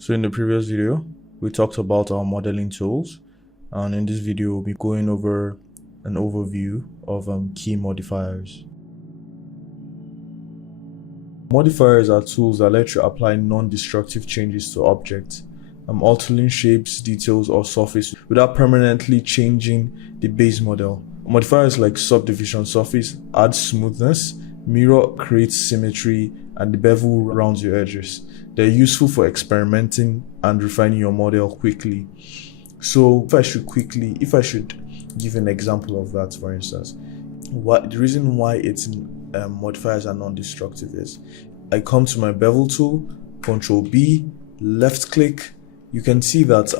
So in the previous video, we talked about our modeling tools, and in this video, we'll be going over an overview of key modifiers. Modifiers are tools that let you apply non-destructive changes to objects, altering shapes, details, or surface without permanently changing the base model. Modifiers like Subdivision Surface add smoothness, Mirror creates symmetry, and the bevel rounds your edges. They're useful for experimenting and refining your model quickly. So if I should give an example of that, for instance, the reason why modifiers are non-destructive is I come to my bevel tool, Control B, left click. You can see that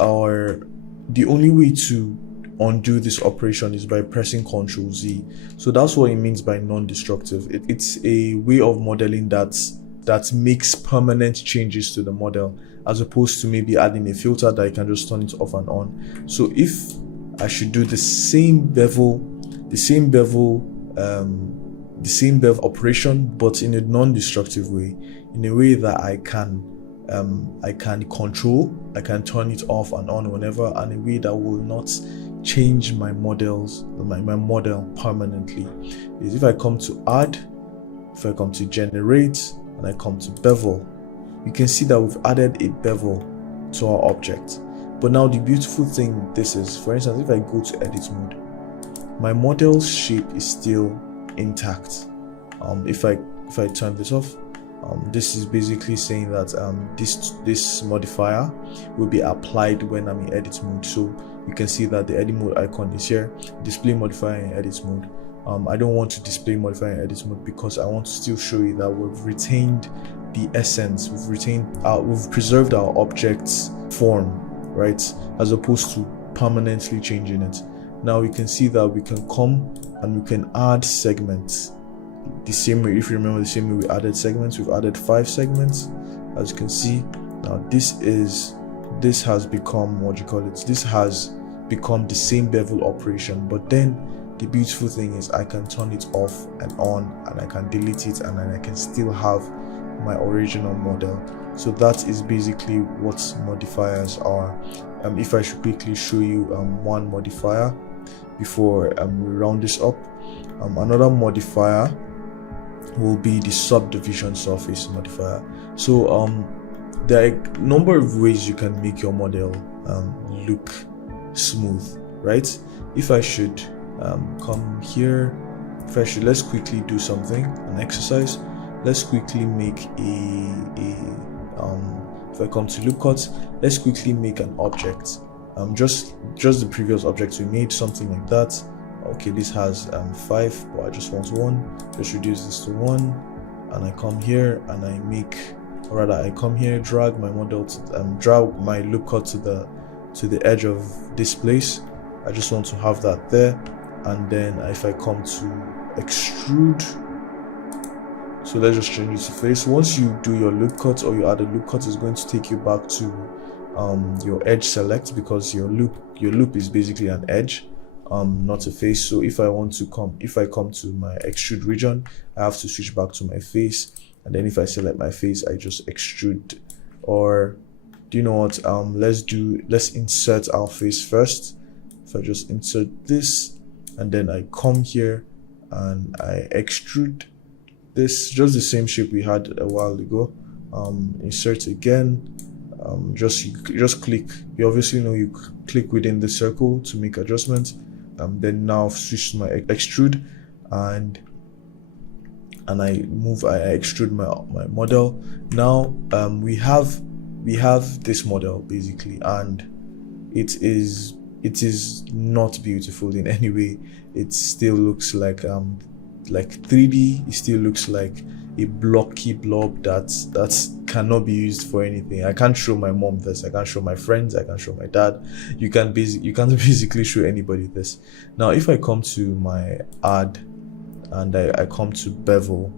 the only way to undo this operation is by pressing Control Z. So that's what it means by non-destructive. It's a way of modeling that makes permanent changes to the model, as opposed to maybe adding a filter that I can just turn it off and on. So if I should do the same bevel operation, but in a non-destructive way, in a way that I can control, I can turn it off and on whenever, and a way that will not change my model permanently, is if I come to add, if I come to generate, and I come to bevel, you can see that we've added a bevel to our object. But now the beautiful thing this is, for instance, if I go to edit mode, my model's shape is still intact. If I turn this off, this is basically saying that this modifier will be applied when I'm in edit mode. So you can see that the edit mode icon is here, display modifier in edit mode. I don't want to display modifier in edit mode because I want to still show you that we've retained the essence, we've preserved our object's form, right, as opposed to permanently changing it. Now we can see that we can come and we can add segments the same way. If you remember, the same way we added segments, we've added 5 segments. As you can see, now this has become, this has become the same bevel operation. But then the beautiful thing is I can turn it off and on, and I can delete it, and then I can still have my original model. So that is basically what modifiers are. If I should quickly show you one modifier before we round this up, another modifier will be the Subdivision Surface modifier. So there are a number of ways you can make your model look smooth, right? If I should come here, let's quickly do something, an exercise. Let's quickly make if I come to loop cuts, let's quickly make an object. Just the previous object we made, something like that. Okay, this has 5, but I just want 1. Just reduce this to 1, and I come here and I come here, drag my model drag my loop cut to the edge of this place. I just want to have that there. And then if I come to extrude, so let's just change it to face. Once you do your loop cut, or you add a loop cut, it's going to take you back to your edge select, because your loop is basically an edge, not a face. So if I come to my extrude region, I have to switch back to my face, and then if I select my face, I just extrude. Or do you know what, let's insert our face first. If I just insert this, and then I come here and I extrude this, just the same shape we had a while ago. Insert again. Just click. You obviously know you click within the circle to make adjustments. Then now switch to my extrude, and I extrude my model. Now we have this model basically, and it is not beautiful in any way. It still looks like 3D. It still looks like a blocky blob that cannot be used for anything. I can't show my mom this, I can't show my friends, I can't show my dad. You can't basically show anybody this. Now if I come to my add and I come to bevel,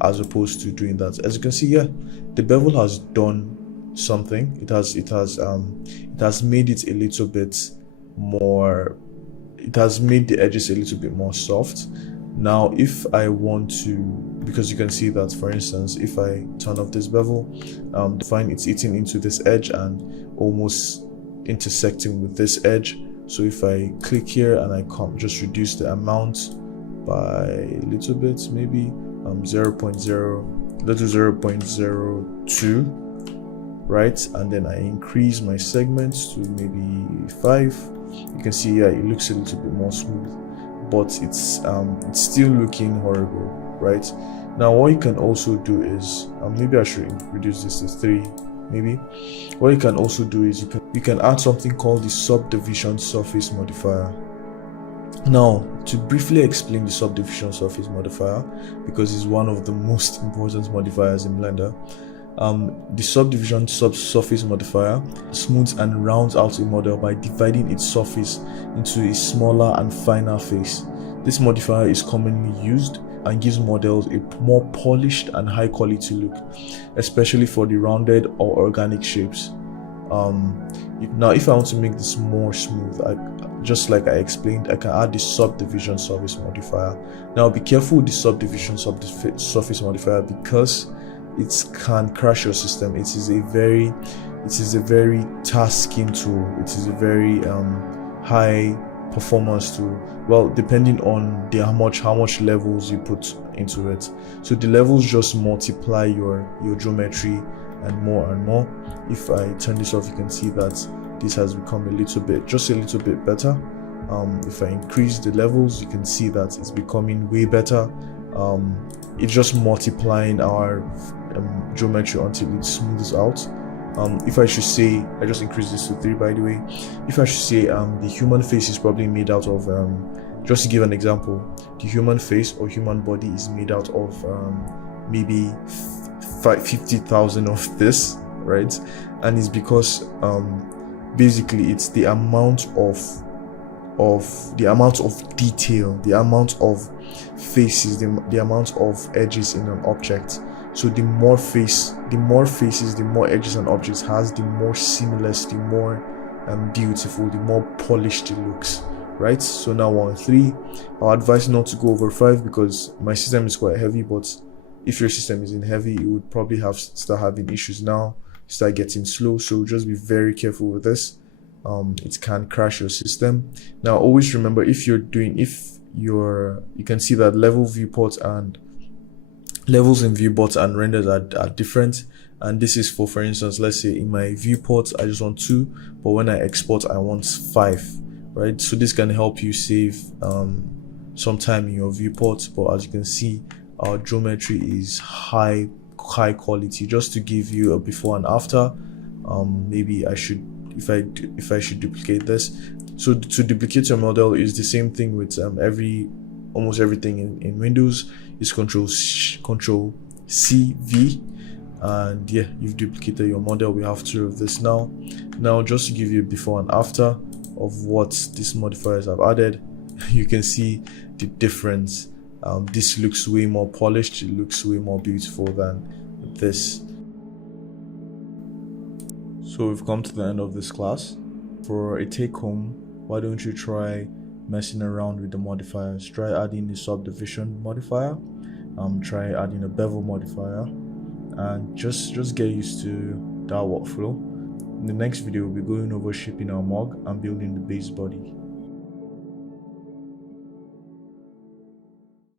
as opposed to doing that, as you can see here, the bevel has done something. It has made it a little bit more, it has made the edges a little bit more soft. Now if I want to because you can see that, for instance, if I turn off this bevel, find it's eating into this edge and almost intersecting with this edge. So if I click here and I come just reduce the amount by a little bit, maybe 0.02, right, and then I increase my segments to maybe 5, you can see it looks a little bit more smooth, but it's still looking horrible, right? Now what you can also do is maybe I should reduce this to 3. Maybe what you can also do is you can add something called the Subdivision Surface modifier. Now, to briefly explain the Subdivision Surface modifier, because it's one of the most important modifiers in Blender, the Subdivision Surface modifier smooths and rounds out a model by dividing its surface into a smaller and finer face. This modifier is commonly used and gives models a more polished and high quality look, especially for the rounded or organic shapes. Now if I want to make this more smooth, just like I explained, I can add the Subdivision Surface modifier. Now be careful with the Subdivision Surface modifier because it can crash your system. It is a very tasking tool. It is a very high performance tool, well, depending on how much levels you put into it. So the levels just multiply your geometry and more. If I turn this off, you can see that this has become just a little bit better. If I increase the levels, you can see that it's becoming way better. It's just multiplying our geometry until it smooths out. If I should say, I just increased this to 3 by the way. If I should say the human face is probably made out of, just to give an example, the human face or human body is made out of maybe 50,000 of this, right? And it's because basically it's the amount of detail, the amount of faces, the amount of edges in an object. So the more faces, the more edges and objects has, the more seamless, the more beautiful, the more polished it looks, right? So now on 3, I'll advise not to go over 5 because my system is quite heavy, but if your system isn't heavy, you would probably start having issues now, start getting slow. So just be very careful with this. It can crash your system. Now always remember, you can see that levels in viewports and renders are different, and this is for instance, let's say in my viewport I just want 2, but when I export I want 5, right? So this can help you save some time in your viewport. But as you can see, our geometry is high quality. Just to give you a before and after, maybe I should, if I should duplicate this. So to duplicate your model is the same thing with almost everything in Windows. Is Control C V, and yeah, you've duplicated your model. We have 2 of this now. Now just to give you a before and after of what these modifiers have added, you can see the difference. This looks way more polished, it looks way more beautiful than this. So we've come to the end of this class. For a take home, why don't you try messing around with the modifiers? Try adding the subdivision modifier, try adding a bevel modifier, and just get used to that workflow. In the next video, we'll be going over shaping our mug and building the base body.